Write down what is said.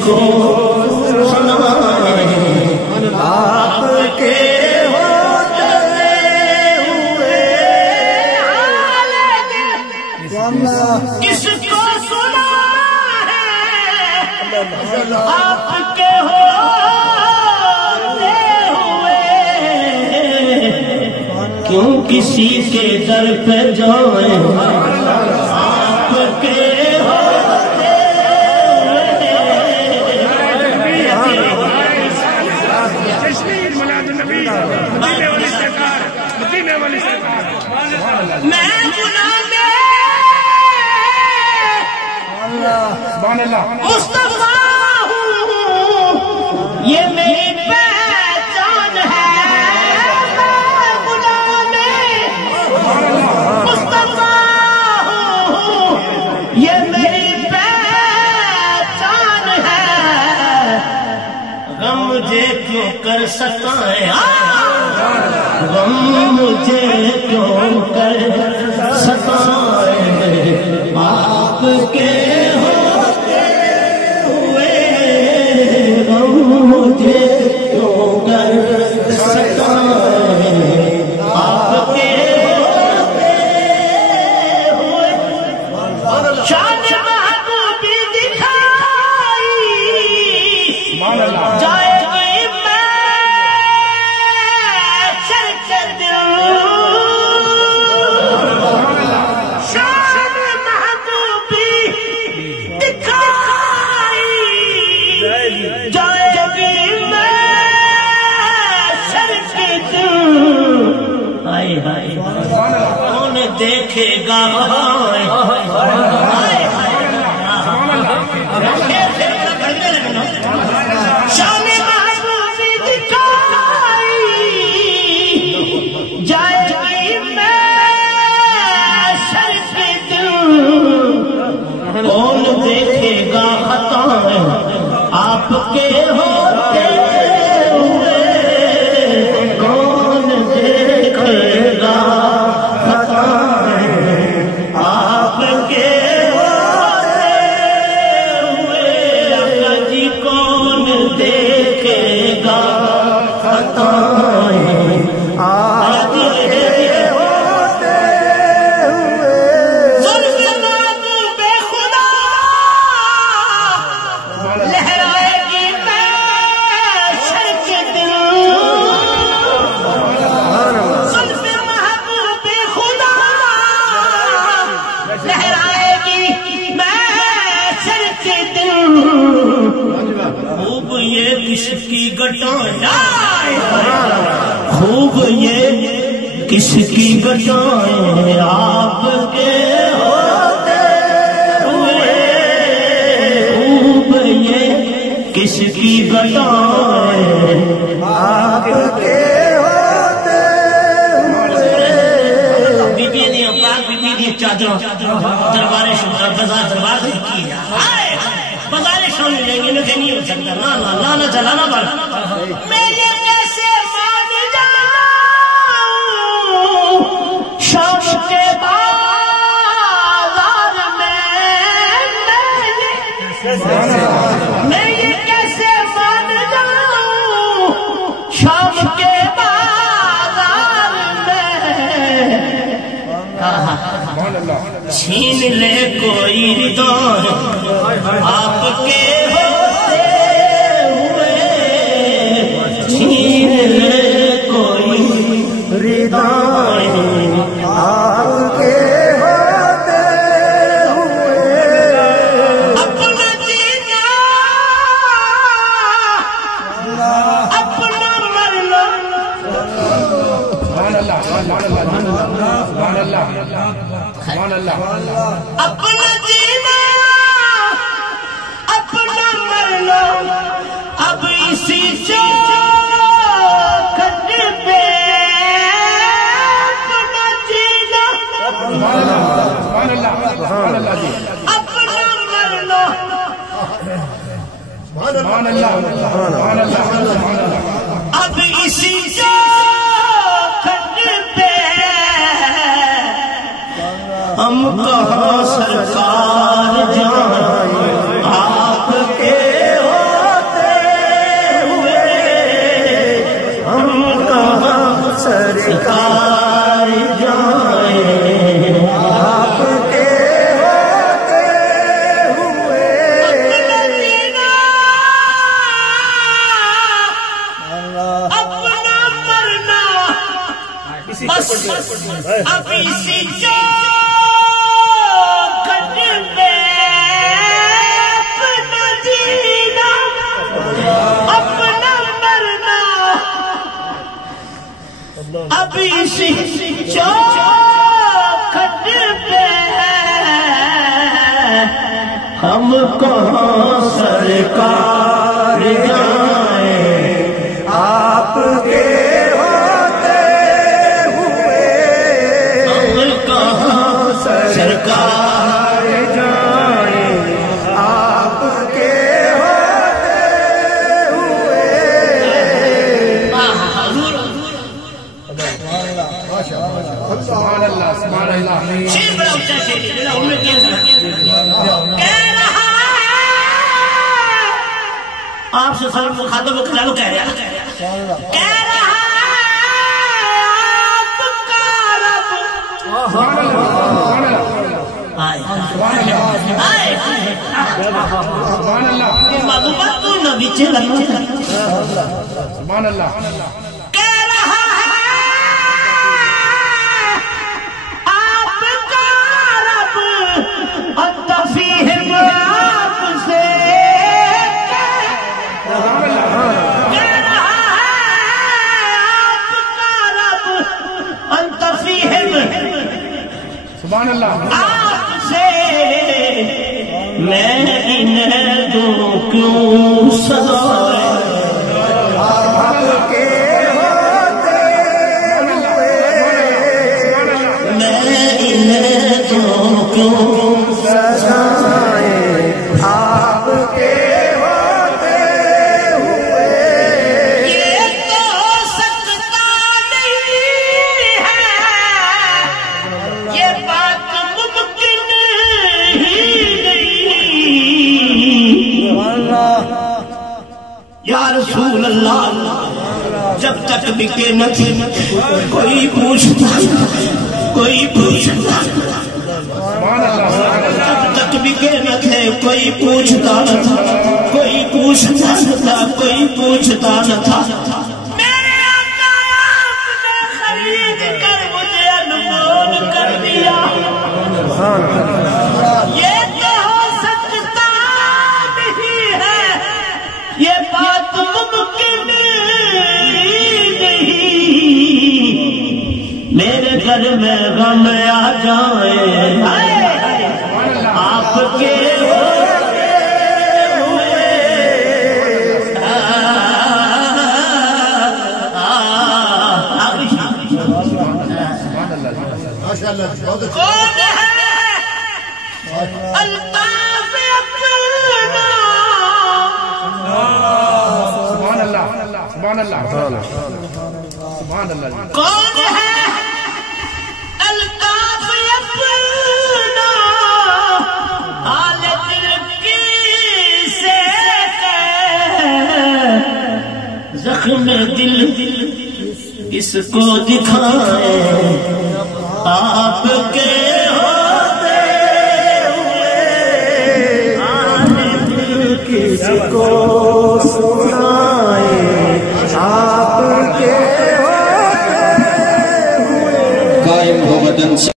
کو سنائیں آپ کے ہوتے ہوئے کس کو سنا ہے آپ کے ہوتے ہوئے کیوں کسی کے در پہ جائیں آپ کے میں غلام مصطفیٰ ہوں یہ میری پہچان ہے میں غلام مصطفیٰ ہوں یہ میری پہچان ہے غم مجھے کیوں کر ستائیں غم مجھے کیوں کر ستائیں آپ کے ہوتے ہوئے غم مجھے کیوں کر ستائیں آپ کے ہوتے ہوئے شان محبوبی دکھائی جائے کون دیکھے گا شان محبوبی دکھائی جائے گی محشر کے دن کون دیکھے گا خطائیں آپ کے ہوتے ہوئے کون دیکھے گا آپ کے ہوتے ہوئے جی کون دیکھے گا خطائیں آپ کے ہوتے ہوئے زلف محبوب خدا لہرائے گی محشر کے دن زلف محبوب خدا لہرائے گی محشر کے دن خوب یہ کس کی گٹائیں خوب یہ کس کی گٹائیں آپ کے ہوتے ہوئے خوب یہ کس کی گٹائیں آپ کے ہوتے ہوئے بیبی نے پاک بیبی نے چادروں دربار شمار بازار دربار سے کی بازار شام میں لیں گے نہ نہیں ہو سکتا نا نا نا نا چلانا پڑا میں یہ کیسے مان جاؤں شام کے بازار میں یہ کیسے مان جاؤں شام کے بازار میں چھین لے کوئی ردا آپ کے ہوتے ہوئے چھین لے کوئی ردا آپ کے ہوتے ہوئے اپنا جینا اپنا مرنا اپنا جینا اپنا مرنا اب اسی چوکھٹ پہ اپنا جینا اپنا مرنا اب اسی چوکھٹ پہ ہم کہاں سرکار جان آپ کے ہو سرکار جائیں آپ کے ہوتے ہوئے اپنا مرنا بس اب اسی چوکھٹ پہ اپنا جینا اپنا مرنا اب اسی چوکھٹ پہ ہم کہاں سرکار جائیں آپ کے ہوتے ہوئے ہم کہاں سرکار جائیں آپ کے ہوتے ہوئے سبحان اللہ سبحان اللہ شیر بڑا اچھا شیر ہے ان میں کہہ رہا آپ سے سلام مخاطب و کلالو کہہ رہا کہہ رہا آپ کا رب سبحان اللہ سبحان اللہ محبوبہ تو نبی چلا سبحان اللہ کہہ رہا ہے آپ کا رب انت فیہم آپ سے کہہ رہا ہے آپ کا رب انت فیہم سبحان اللہ آپ سے میں انہیں دوں کیوں سزائے آپ کے ہوتے ہوئے میں انہیں دوں کیوں سزائے آپ کے ہوتے ہوئے یہ تو سکتا نہیں ہے یہ بات ممکن ہی نہیں یا رسول اللہ جب تک بکے نہ تھے کوئی پوچھتا سبحان اللہ جب تک بکے نہ تھے کوئی پوچھتا نہ تھا کوئی پوچھتا نہ تھا کوئی پوچھتا نہ تھا میرے آقا آپ نے خرید کر مجھے انمول کر دیا یہ تو ہو سکتا نہیں ہے یہ بات ممکن نہیں میرے گھر میں غم آ جائے آپ کے ہوتے ہوئے کون ہے الطاف اپنا سبحان اللہ سبحان اللہ سبحان اللہ کون ہے الطاف اپنا حال دل کی سے زخم دل اس کو دکھائے آپ کے ہوتے ہوئے کس کو سنائے آپ کے ہوتے ہوئے قائم ہو بدن سے